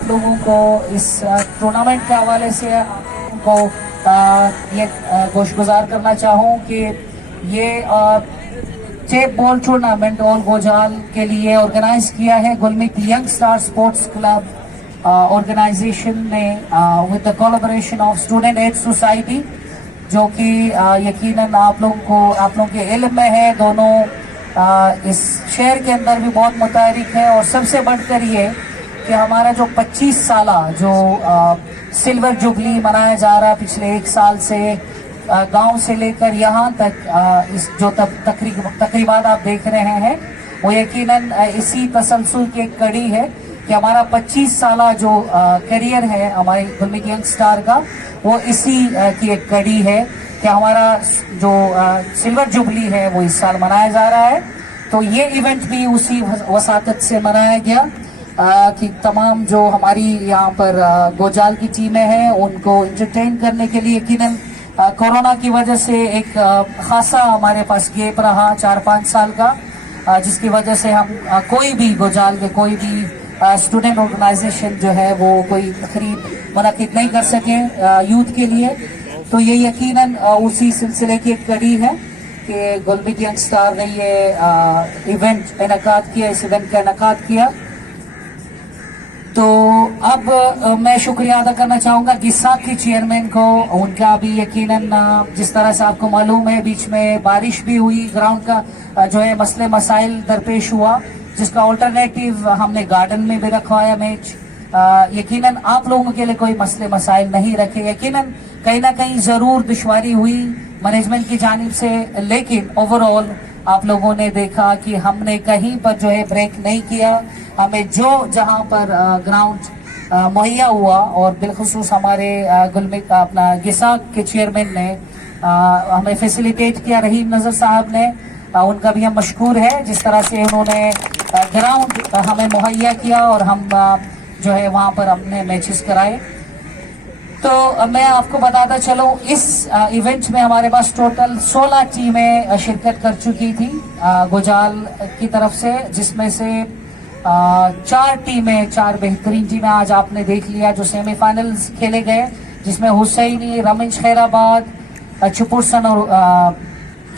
लोगों को इस टूर्नामेंट के हवाले से उनको ये खुशगुजार करना चाहूँ कि ये चेप बॉल टूर्नामेंट ऑल गोजाल के लिए ऑर्गेनाइज किया है Gulmit young star sports club organization ने with the collaboration of student aid society, जो कि यकीनन आप लोगों के इल्म में है। दोनों इस शहर के अंदर भी बहुत मुतारिक है और सबसे बढ़कर ये कि हमारा जो 25 साला जो सिल्वर जुबली मनाया जा रहा है पिछले 1 साल से गांव से लेकर यहाँ तक इस जो तकरीबात आप देख रहे हैं वो यकीनन इसी तसलसल की एक कड़ी है कि हमारा 25 साला जो करियर है हमारे गुलमित यंग स्टार का, वो इसी की एक कड़ी है कि हमारा जो सिल्वर जुबली है वो इस साल मनाया जा रहा है। तो ये इवेंट भी उसी वसातत से मनाया गया कि तमाम जो हमारी यहाँ पर गोजाल की टीमें हैं उनको इंटरटेन करने के लिए यकीनन कोरोना की वजह से एक खासा हमारे पास गैप रहा 4-5 साल का, जिसकी वजह से हम कोई भी गोजाल के कोई भी स्टूडेंट ऑर्गेनाइजेशन जो है वो कोई तकरीब मुनक़िद नहीं कर सके यूथ के लिए। तो ये यकीनन उसी सिलसिले की एक कड़ी है कि गुलमित यंग स्टार ने ये इवेंट इनकाद किया, इस इवेंट का इनकाद किया। तो अब मैं शुक्रिया अदा करना चाहूँगा गिसाक के चेयरमैन को। उनका भी यकीनन जिस तरह से आपको मालूम है बीच में बारिश भी हुई, ग्राउंड का जो है मसले मसाइल दरपेश हुआ, जिसका अल्टरनेटिव हमने गार्डन में भी रखवाया मैच। यकीनन आप लोगों के लिए कोई मसले मसाइल नहीं रखे, यकीनन कहीं ना कहीं ज़रूर दुश्वारी हुई मैनेजमेंट की जानिब से, लेकिन ओवरऑल आप लोगों ने देखा कि हमने कहीं पर जो है ब्रेक नहीं किया। हमें जो जहां पर ग्राउंड मुहैया हुआ, और बिलखुसूस हमारे गुलमित अपना गिसाक के चेयरमैन ने हमें फैसिलिटेट किया, रहीम नज़र साहब ने, उनका भी हम मशकूर है जिस तरह से उन्होंने ग्राउंड हमें मुहैया किया और हम जो है वहां पर अपने मैचेस कराए। तो मैं आपको बताता चलूं इस इवेंट में हमारे पास टोटल 16 टीमें शिरकत कर चुकी थी गोजाल की तरफ से, जिसमें से 4 बेहतरीन टीमें आज आपने देख लिया जो सेमीफाइनल्स खेले गए, जिसमें हुसैनी, रमेश खैराबाद, चुपुरसन और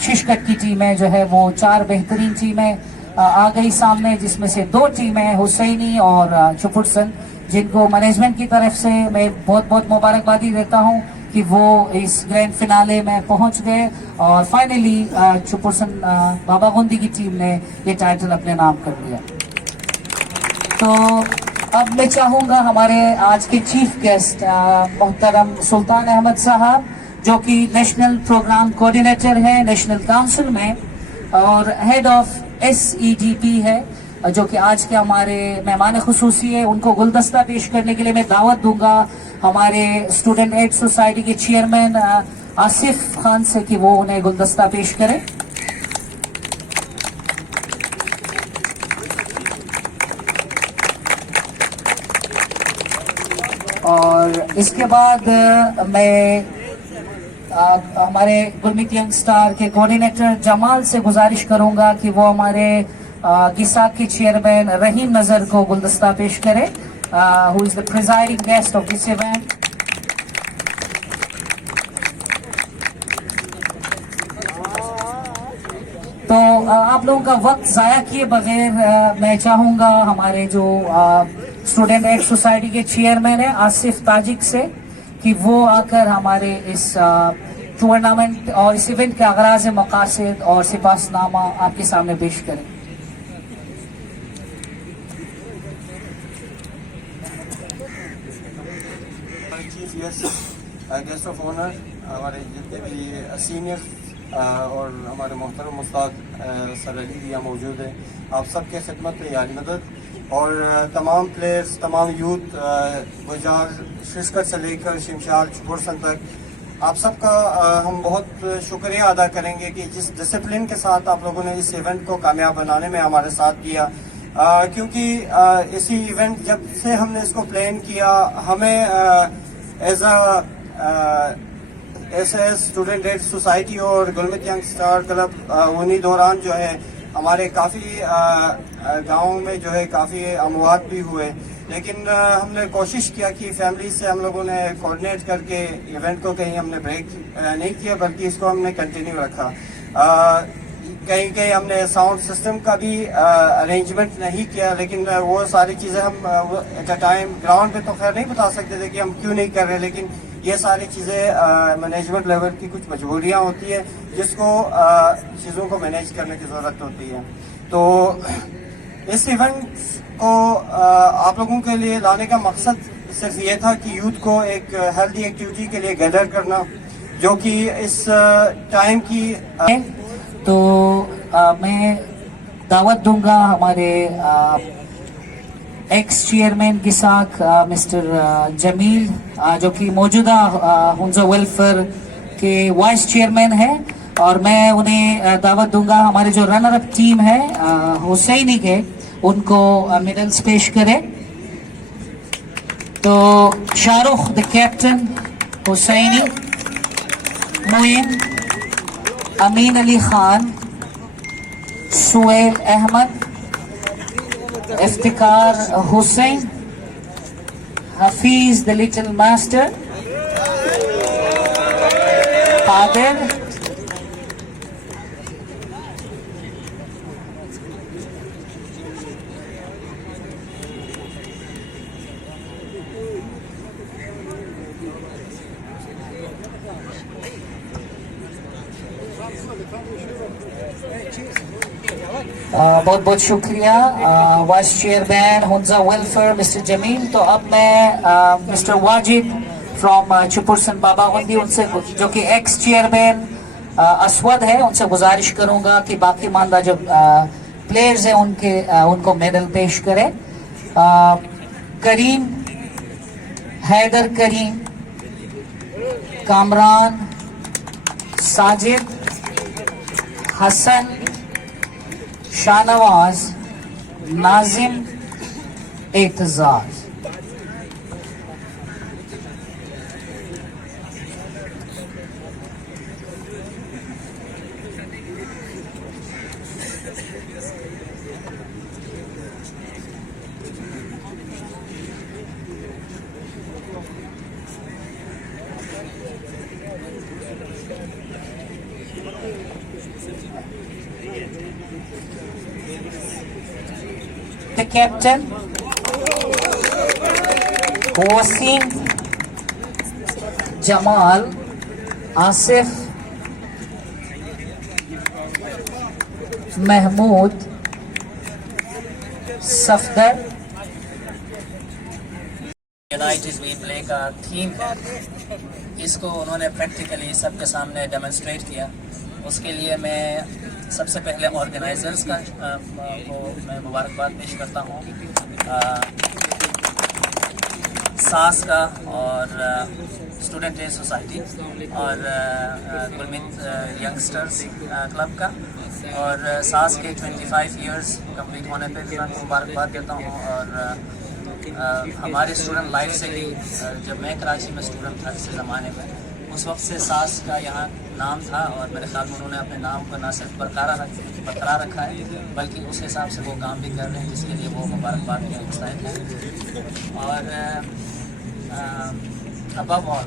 शिशकट की टीमें जो है वो 4 बेहतरीन टीमें आ गई सामने, जिसमें से 2 टीमें हुसैनी और चुपुरसन, जिनको मैनेजमेंट की तरफ से मैं बहुत बहुत मुबारकबादी देता हूं कि वो इस ग्रैंड फिनाले में पहुंच गए और फाइनली चुपुरसन बाबागुंदी की टीम ने ये टाइटल अपने नाम कर लिया। तो अब मैं चाहूंगा हमारे आज के चीफ गेस्ट मोहतरम सुल्तान अहमद साहब, जो कि नेशनल प्रोग्राम कोऑर्डिनेटर है नेशनल काउंसिल में और हेड ऑफ SEDP है, जो कि आज के हमारे मेहमान खुसूसी है, उनको गुलदस्ता पेश करने के लिए मैं दावत दूंगा हमारे स्टूडेंट एड सोसाइटी के चेयरमैन आसिफ खान से कि वो उन्हें गुलदस्ता पेश करें। और इसके बाद मैं हमारे गुलमित यंग स्टार के कोऑर्डिनेटर जमाल से गुजारिश करूंगा कि वो हमारे गिसाक के चेयरमैन रहीम नजर को गुलदस्ता पेश करें, who is the presiding guest of this event. तो आप लोगों का वक्त जाया किए बगैर मैं चाहूंगा हमारे जो स्टूडेंट एड सोसाइटी के चेयरमैन है आसिफ ताजिक से कि वो आकर हमारे इस टूर्नामेंट और इस इवेंट के आगाज मकासद और सिपाहनामा आपके सामने पेश करें। गेस्ट ऑफ ऑनर, हमारे जितने भी सीनियर और हमारे मोहतरम उस्ताद सर अली भी यहाँ मौजूद है, आप सबके खिदमत में यानी मदद और तमाम प्लेयर्स, तमाम यूथ गुजार शिशकट से लेकर शिमशाल चुपुरसन तक, आप सबका हम बहुत शुक्रिया अदा करेंगे कि जिस डिसिप्लिन के साथ आप लोगों ने इस इवेंट को कामयाब बनाने में हमारे साथ दिया। क्योंकि इसी इवेंट जब से हमने इसको प्लान किया, हमें एज स्टूडेंट एड सोसाइटी और गुलमित यंग स्टार क्लब उन्हीं दौरान जो है हमारे काफ़ी गाँव में जो है काफ़ी अमवात भी हुए, लेकिन हमने कोशिश किया कि फैमिली से हम लोगों ने कोऑर्डिनेट करके इवेंट को कहीं हमने ब्रेक नहीं किया, बल्कि इसको हमने कंटिन्यू रखा। कहीं कहीं हमने साउंड सिस्टम का भी अरेंजमेंट नहीं किया, लेकिन वो सारी चीज़ें हम एट अ टाइम ग्राउंड पे तो खैर नहीं बता सकते थे कि हम क्यों नहीं कर रहे, लेकिन ये सारी चीज़ें मैनेजमेंट लेवल की कुछ मजबूरियाँ होती है जिसको चीज़ों को मैनेज करने की ज़रूरत होती है। तो इस इवेंट को आप लोगों के लिए लाने का मकसद सिर्फ ये था कि यूथ को एक हेल्दी एक्टिविटी के लिए गैदर करना, जो कि इस टाइम की तो मैं दावत दूंगा हमारे एक्स चेयरमैन गिसाक मिस्टर जमील, जो कि मौजूदा हुंजा वेलफेयर के वाइस चेयरमैन है, और मैं उन्हें दावत दूंगा हमारे जो रनर अप टीम है हुसैनी के, उनको मेडल्स पेश करें। तो Shahrukh the captain Hussaini, Moin, Amin Ali Khan, Suhail Ahmed, Iftikhar Hussain, Hafeez the little master, Qadir, बहुत बहुत शुक्रिया vice chairman Hunza welfare mister Jamil. तो अब मैं मिस्टर वाजिद फ्रॉम चुपुरसन बाबागुंडी, उनसे जो कि एक्स चेयरमैन असवद है, उनसे गुजारिश करूंगा कि बाकी मानदा जो प्लेयर्स हैं उनको मेडल पेश करें। Karim, Haider Karim, Kamran, Sajid, Hasan, Shahnawaz, Nazim, Aitzaz. The captain, Wasim, Jamal, Asif, Mahmood, Safdar। United we play का थीम है, इसको उन्होंने प्रैक्टिकली सबके सामने डेमोन्स्ट्रेट किया। उसके लिए मैं सबसे पहले ऑर्गेनाइजर्स को मैं मुबारकबाद पेश करता हूँ, सास का और स्टूडेंट डे सोसाइटी और गुलमित यंगस्टर्स क्लब का, और सास के 25 इयर्स कंप्लीट होने पे भी मैं मुबारकबाद देता हूँ। और हमारे स्टूडेंट लाइफ से ही जब मैं कराची में स्टूडेंट था इस ज़माने में, उस वक्त से सास का यहाँ नाम था, और मेरे ख्याल में उन्होंने अपने नाम को न सिर्फ बरकरार रखा है बल्कि उस हिसाब से वो काम भी कर रहे हैं, जिसके लिए वो मुबारकबाद के मुस्तहिक हैं। और अबव ऑल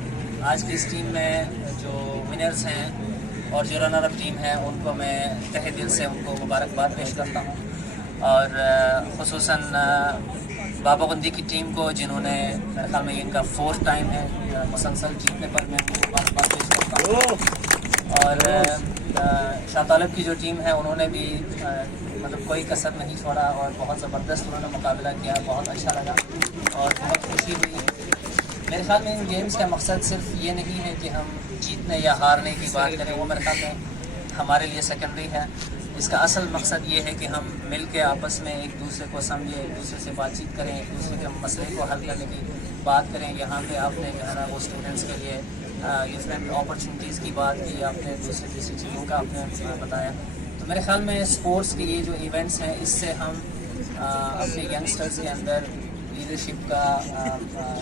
आज की इस टीम में जो विनर्स हैं और जो रनर अप टीम है, उनको मैं तहे दिल से उनको मुबारकबाद पेश करता हूँ। और ख़ुसूसन बाबागुंडी की टीम को, जिन्होंने मेरे ख्याल में इनका 4th टाइम है मुसलसल जीतने पर, मैं मुबारकबाद पेश करता हूँ। और शाह तालब की जो टीम है, उन्होंने भी मतलब कोई कसर नहीं छोड़ा और बहुत ज़बरदस्त उन्होंने मुकाबला किया, बहुत अच्छा लगा और बहुत खुशी हुई। मेरे ख्याल में इन गेम्स का मकसद सिर्फ ये नहीं है कि हम जीतने या हारने की बात करें, वो मेरे ख्याल में हमारे लिए सेकेंडरी है। इसका असल मकसद ये है कि हम मिल के आपस में एक दूसरे को समझें, एक दूसरे से बातचीत करें, एक दूसरे के मसले को हल करने की बात करें। यहाँ पे आपने जो है ना वो स्टूडेंट्स के लिए डिफरेंट अपॉर्चुनिटीज़ की बात की, आपने दूसरी चीज़ों का आपने बताया। तो मेरे ख्याल में स्पोर्ट्स के ये जो इवेंट्स हैं, इससे हम अपने यंगस्टर्स के अंदर लीडरशिप का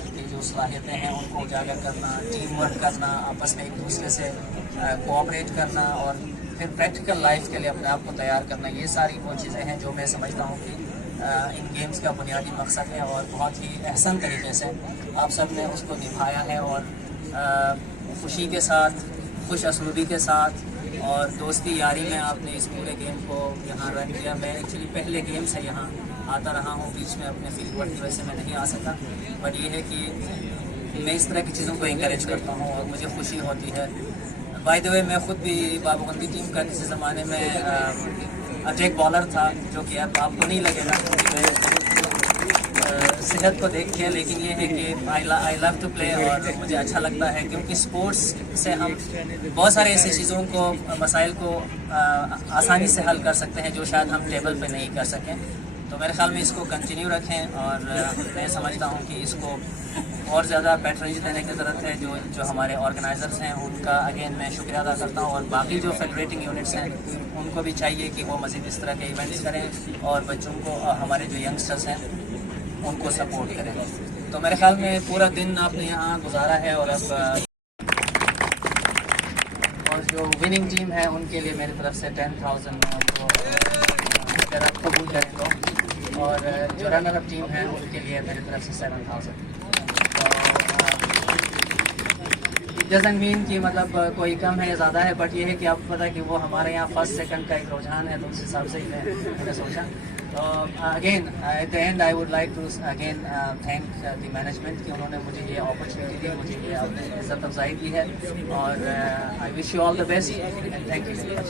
की जो सलाहियतें हैं उनको उजागर करना, टीम वर्क करना, आपस में एक दूसरे से कोऑपरेट करना और फिर प्रैक्टिकल लाइफ के लिए अपने आप को तैयार करना, ये सारी वो चीज़ें हैं जो मैं समझता हूँ कि इन गेम्स का बुनियादी मकसद है। और बहुत ही अहसन तरीके से आप सब ने उसको निभाया है और खुशी के साथ, खुश असलूबी के साथ और दोस्ती यारी में आपने इस पूरे गेम को यहाँ रन किया। मैं एक्चुअली पहले गेम से यहाँ आता रहा हूँ, बीच में अपने फील्ड वर्क की वजह से मैं नहीं आ सका, बट ये है कि मैं इस तरह की चीज़ों को इंकरेज करता हूँ और मुझे खुशी होती है। बाय द वे, मैं ख़ुद भी बाबागुंडी टीम का किसी ज़माने में अटैक बॉलर था, जो कि अब आपको नहीं लगेगा सेहत को देख के, लेकिन ये है कि आई लव टू प्ले और मुझे अच्छा लगता है, क्योंकि स्पोर्ट्स से हम बहुत सारे ऐसी चीज़ों को, मसाइल को आसानी से हल कर सकते हैं जो शायद हम टेबल पे नहीं कर सकें। तो मेरे ख्याल में इसको कंटिन्यू रखें और मैं समझता हूँ कि इसको और ज़्यादा पैट्रनेज देने की ज़रूरत है। जो हमारे ऑर्गेनाइज़र्स हैं उनका अगेन मैं शुक्रिया अदा करता हूँ, और बाकी जो फेडरेटिंग यूनिट्स हैं उनको भी चाहिए कि वो मज़ीद इस तरह के इवेंट्स करें और बच्चों को, हमारे जो यंगस्टर्स हैं उनको सपोर्ट करें। तो मेरे ख्याल में पूरा दिन आपने यहाँ गुजारा है, और अब और जो विनिंग टीम है उनके लिए मेरी तरफ से 10,000 अगर आप कबूल करें तो, और जो रनर अप टीम है उनके लिए मेरी तरफ से 7,000। इट डजंट मीन कि मतलब कोई कम है या ज़्यादा है, बट ये है कि आपको पता है कि वो हमारे यहाँ फर्स्ट सेकंड का एक रुझान है, तो उस हिसाब से ही मैंने सोचा। तो again at the end I would like to again thank the management कि उन्होंने मुझे ये अपॉर्चुनिटी दी, मुझे ये अपनी इज्जत अफजाई की है, और I wish you all the best and thank you so much.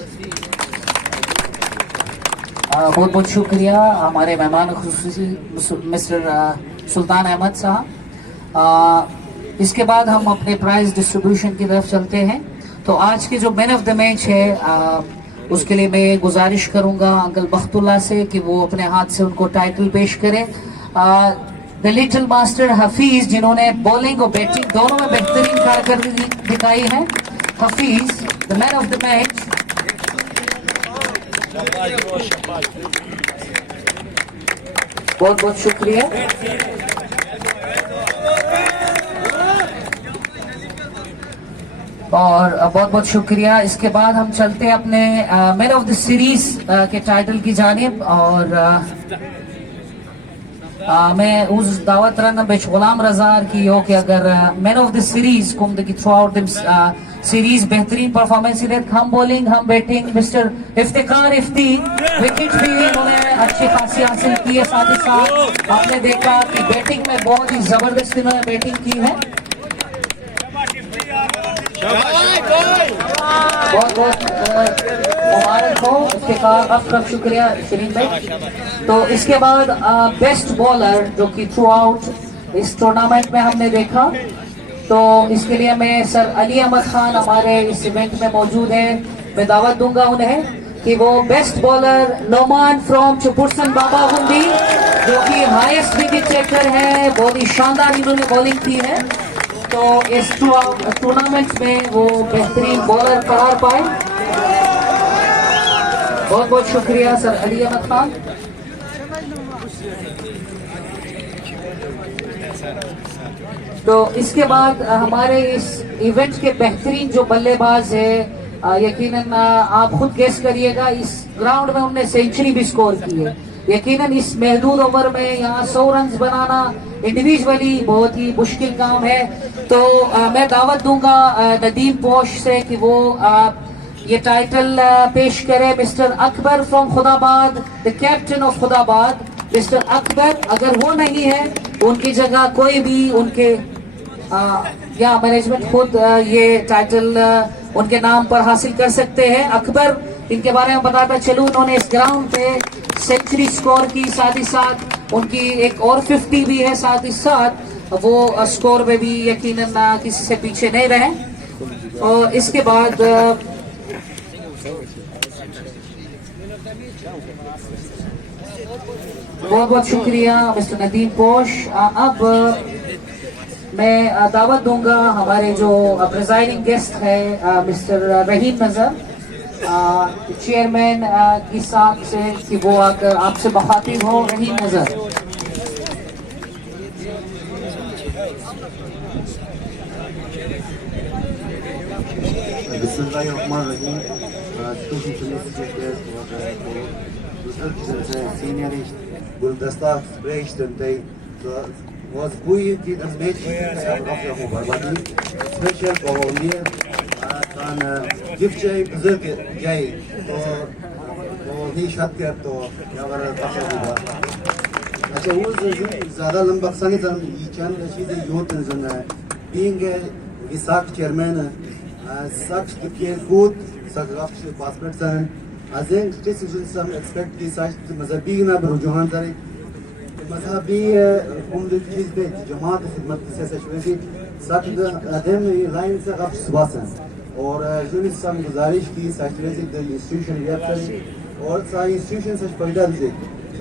बहुत बहुत शुक्रिया हमारे मेहमान खुसूसी मिस्टर सुल्तान अहमद साहब। इसके बाद हम अपने प्राइज डिस्ट्रीब्यूशन की तरफ चलते हैं। तो आज के जो मैन ऑफ द मैच है उसके लिए मैं गुजारिश करूंगा अंकल बख्तुल्ला से कि वो अपने हाथ से उनको टाइटल पेश करें। द लिटिल मास्टर हफीज, जिन्होंने बॉलिंग और बैटिंग दोनों में बेहतरीन कारकर्दगी दिखाई है। Hafeez the man of the match. बहुत बहुत शुक्रिया। और बहुत बहुत शुक्रिया। इसके बाद हम चलते हैं अपने मैन ऑफ द सीरीज के टाइटल की जानिब, और मैं उस दावत रन बेच गुलाम रजार की हो कि अगर मैन ऑफ द सीरीज कुमदगी थ्रू आउट द सीरीज बेहतरीन परफॉर्मेंस ही हम बॉलिंग हम batting mister Iftikhar Ifti wicket भी उन्होंने अच्छी खासी हासिल की है। साथ ही साथ आपने देखा कि बैटिंग में बहुत ही जबरदस्त इन्होंने बैटिंग की है। बहुत बहुत मुबारक हो इफ्तिकार, आपका शुक्रिया शरीफ भाई। तो इसके बाद बेस्ट बॉलर जो कि थ्रू आउट इस टूर्नामेंट में हमने देखा, तो इसके लिए मैं सर अली अहमद खान हमारे इस इवेंट में मौजूद हैं, मैं दावत दूंगा उन्हें कि वो बेस्ट बॉलर नोमान फ्रॉम चुपुरसन बाबा गुंडी, जो कि हाईएस्ट विकेट टेकर है, बहुत ही शानदार इन्होंने बॉलिंग की है, तो इस टूर्नामेंट में वो बेहतरीन बॉलर करार पाए। बहुत बहुत शुक्रिया सर अली अहमद खान। तो इसके बाद हमारे इस इवेंट के बेहतरीन जो बल्लेबाज है, यकीनन आप खुद गेस करिएगा, इस ग्राउंड में उन्होंने सेंचुरी भी स्कोर की है। यकीनन इस महदूद ओवर में यहाँ 100 रन बनाना इंडिविजुअली बहुत ही मुश्किल काम है। तो मैं दावत दूंगा नदीम पोश से कि वो ये टाइटल पेश करे। Mister Akbar from Khudabad, the captain of Khudabad, mister Akbar. अगर वो नहीं है उनकी जगह कोई भी उनके या मैनेजमेंट खुद ये टाइटल उनके नाम पर हासिल कर सकते हैं। अकबर, इनके बारे में बताता चलूं, उन्होंने इस ग्राउंड पे सेंचुरी स्कोर की, साथ ही साथ उनकी एक और 50 भी है, साथ ही साथ वो स्कोर में भी यकीनन किसी से पीछे नहीं रहे। और इसके बाद बहुत बहुत शुक्रिया मिस्टर नदीम पोश। अब मैं दावत दूंगा हमारे जो प्रिजाइडिंग गेस्ट है मिस्टर रहीम नजर, चेयरमैन की साथ से कि वो आकर आपसे मुखातिब हो। रहीम नजर। Bismillahirrahmanirrahim. Senior Guldasta Sprechstunde was buoyant in the match special for mir kan gifte bezirk jay to ही शत कर तो यावर पक्का होगा। अच्छा वो ज़्यादा लंबा सानी तरह ये चंद चीज़ें योतन जना है being विसाख chairman such to care good such to passport san azeng decisions some expect की such मज़हबी ना बरुजुहान तारे मज़हबी उम्र चीज़ पे जमात खिदमत से सचवेसी such अदम लाइन से आप सुबासन और जो इस सम गुजारिश की सचवेसी द इंस्टीट्यूशन यात्रा और सारी इंस्टीट्यूशन सच पैदा दे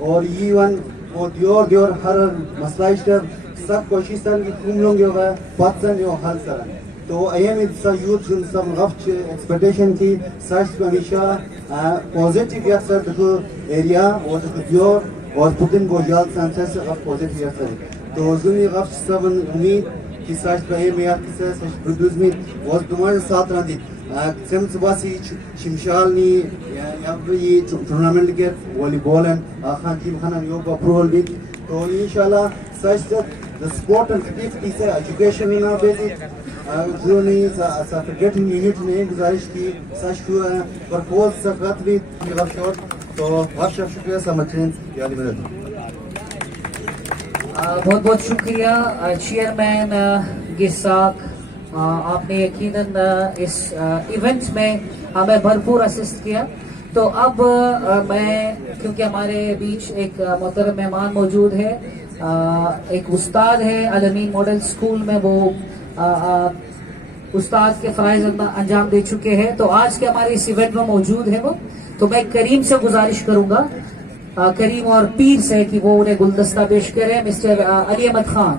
और ये वन वो दियोर हर मसला इश्तर सब कोशिश कर कि तुम लोग जो है पाँचन जो हल करें तो आइए में सा यूथ जिन सब गफ्ट एक्सपेक्टेशन की सर्च को हमेशा पॉजिटिव या सर देखो एरिया और देखो दियोर और पुतिन बोझाल सांसद से गफ्ट पॉजिटिव या सर तो जुनी गफ्ट सब उम्मीद कि सर्च पे में या किसे सर्च प्रोड्यूस में और तुम्हारे साथ रहती Sem sebasi Shimshalni every tournament get volleyball and Khan Kim Khan and Yoga Pro League. So inshallah such that the sport and activity से education in our basic जोनी सा getting unit ने गुजारिश की सच हुआ प्रपोज सकत भी निगम शॉट तो बहुत शुक्रिया समझें यानी मेरे बहुत बहुत शुक्रिया चेयरमैन गिसाक आपने यकीनन इस इवेंट में हमें भरपूर असिस्ट किया तो अब मैं क्योंकि हमारे बीच एक मोहतरम मेहमान मौजूद है एक उस्ताद है अलमीन मॉडल स्कूल में वो उस्ताद के फ़राइज़ अंजाम दे चुके हैं तो आज के हमारे इस इवेंट में मौजूद है वो तो मैं करीम से गुजारिश करूंगा करीम और पीर से कि वो उन्हें गुलदस्ता पेश करें मिस्टर अली अहमद खान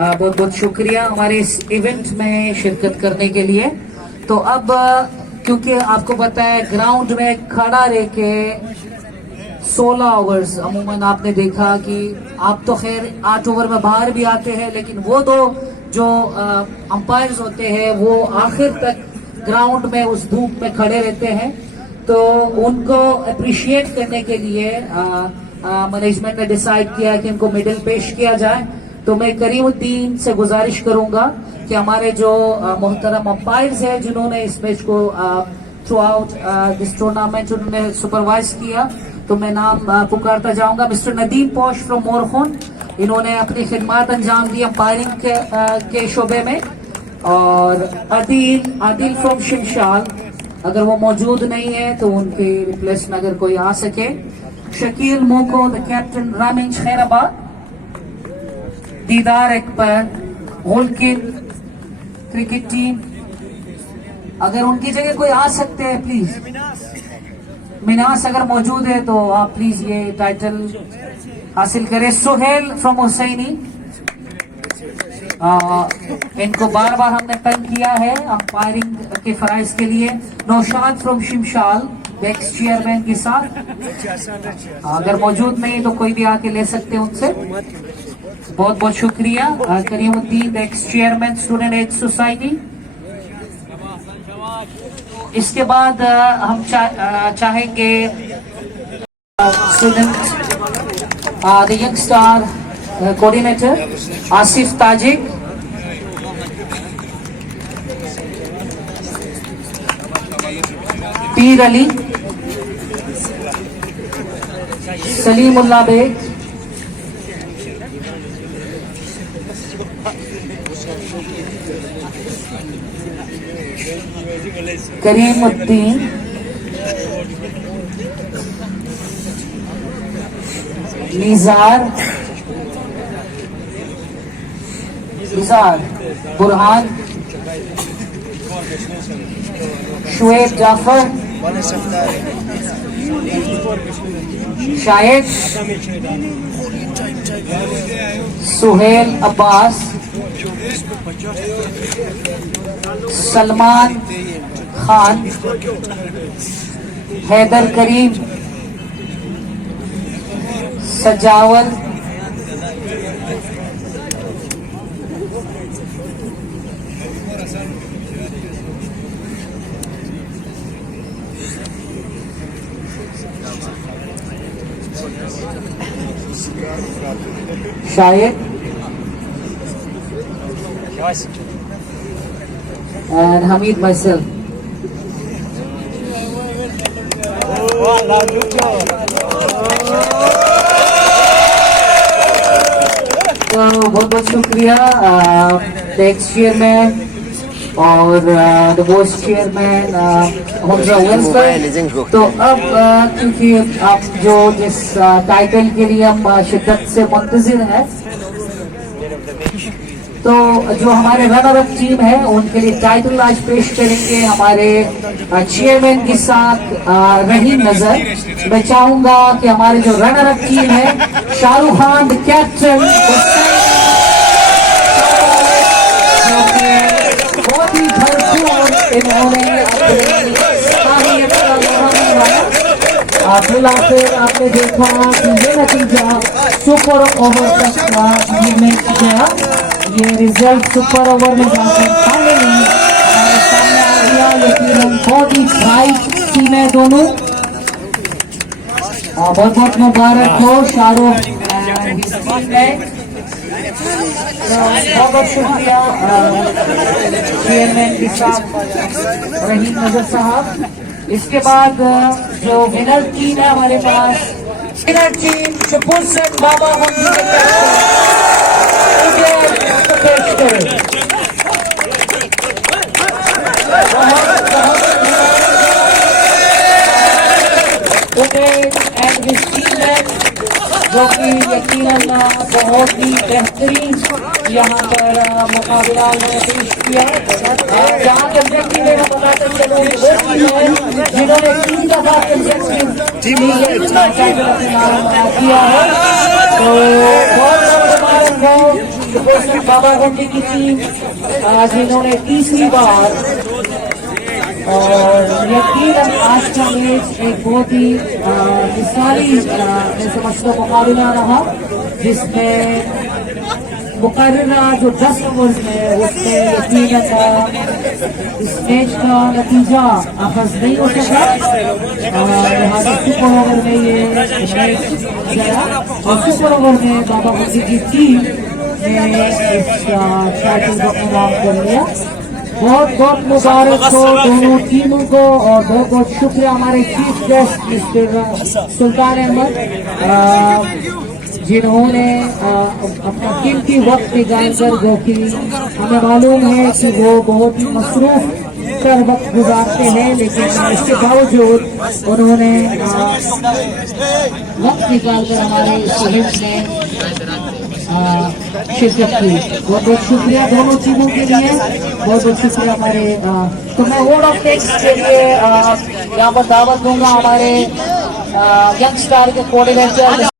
बहुत बहुत शुक्रिया हमारे इस इवेंट में शिरकत करने के लिए तो अब क्योंकि आपको पता है ग्राउंड में खड़ा रह के 16 ओवर्स अमूमन आपने देखा कि आप तो खैर 8 ओवर में बाहर भी आते हैं लेकिन वो दो जो अंपायर्स होते हैं वो आखिर तक ग्राउंड में उस धूप में खड़े रहते हैं तो उनको अप्रिशिएट करने के लिए मैनेजमेंट ने डिसाइड किया कि इनको मेडल पेश किया जाए तो मैं करीमुद्दीन से गुजारिश करूंगा कि हमारे जो मोहतरम अंपायर्स हैं जिन्होंने इस मैच को थ्रू आउट दिस टूर्नामेंट उन्होंने सुपरवाइज किया तो मैं नाम पुकारता जाऊंगा मिस्टर नदीम पोश फ्रॉम मोरखुन इन्होंने अपनी खिदमत अंजाम दी अंपायरिंग के शोबे में और आदिल फ्रॉम शिमशाल अगर वो मौजूद नहीं है तो उनके रिप्लेस में अगर कोई आ सके शकील मोको द कैप्टन रामिंच खैराबाद दीदार अकबर होलकिन क्रिकेट टीम अगर उनकी जगह कोई आ सकते हैं प्लीज मिनास अगर मौजूद है तो आप प्लीज ये टाइटल हासिल करें सुहेल फ्रॉम हुसैनी इनको बार बार हमने तंग किया है अंपायरिंग के फराइज के लिए नौशाद फ्रॉम शिमशाल एक्स चेयरमैन के साथ अगर मौजूद नहीं तो कोई भी आके ले सकते हैं उनसे बहुत बहुत शुक्रिया Karimuddin ex chairman student as society इसके बाद हम चाहेंगे student the young star coordinator Asif Tajik Pir Ali Salimullah Baig Karimuddin Nizar Burhan Shoaib Jafar Shahid Suhail Abbas Salman Khan Haider Karim Sajawal शायद and Hamid myself. तो बहुत बहुत शुक्रिया द एक्स चेयरमैन और द वाइस चेयरमैन हमजा वेंसबर। तो अब क्योंकि आप जो जिस टाइटल के लिए हम शिद्दत से मुंतजिर हैं, तो जो हमारे रनर अप टीम है उनके लिए टाइटल आज पेश करेंगे हमारे चेयरमैन के साथ रहीम नजर। मैं चाहूंगा कि हमारे जो रनर अप टीम है शाहरुख खान द कैप्टन, बहुत ही भरपूर इन्होंने फिर आपने देखा कि ये नतीजा सुपर ओवर तक में गया। ये रिजल्ट सुपर ओवर में जाकर फाइनली सामने आ गया, लेकिन बहुत ही ब्राइट टीम है दोनों। बहुत बहुत मुबारक हो शाहरुख बहुत बहुत शुक्रिया चेयरमैन के साथ रहीम नजर साहब। इसके बाद जो विनर टीम है हमारे पास, विनर टीम शपुरसन बाबा पेश करें। जो कि यकीनन बहुत ही बेहतरीन यहाँ पर मुकाबला उन्होंने पेश किया। जहाँ कंसेप्टिव में पता चलो वो टीम है जिन्होंने 3 दफा कंसेप्टिव किया है। तो बहुत मुबारक बाबा घंटे की टीम जिन्होंने तीसरी बार, और यकीनन आज का मैच एक बहुत ही मिसाली मैं समझता मुकाबला रहा, जिसमें मुकर्ररा जो 10 ओवर्स में उसमें यकीनन इस मैच का नतीजा अखज़ नहीं हो सका। यहाँ से सुपर ओवर में ये मैच गया और सुपर ओवर में बाबा गुंडी की टीम ने इस टाइटल को इनाम कर लिया। बहुत बहुत मुबारक हो दोनों टीमों को, और बहुत बहुत शुक्रिया हमारे चीफ गेस्ट मिस्टर सुल्तान अहमद, जिन्होंने अपना कीमती वक्त निकाल कर, जो कि हमें मालूम है कि वो बहुत ही मसरूफ कर वक्त गुजारते हैं, लेकिन इसके बावजूद उन्होंने वक्त निकाल कर हमारे इस इवेंट में शिरकत की। बहुत बहुत शुक्रिया दोनों टीमों के लिए, बहुत बहुत शुक्रिया हमारे। तो मैं वर्ड ऑफ थैंक्स के लिए यहाँ पर दावत दूंगा हमारे यंग स्टार के कोऑर्डिनेटर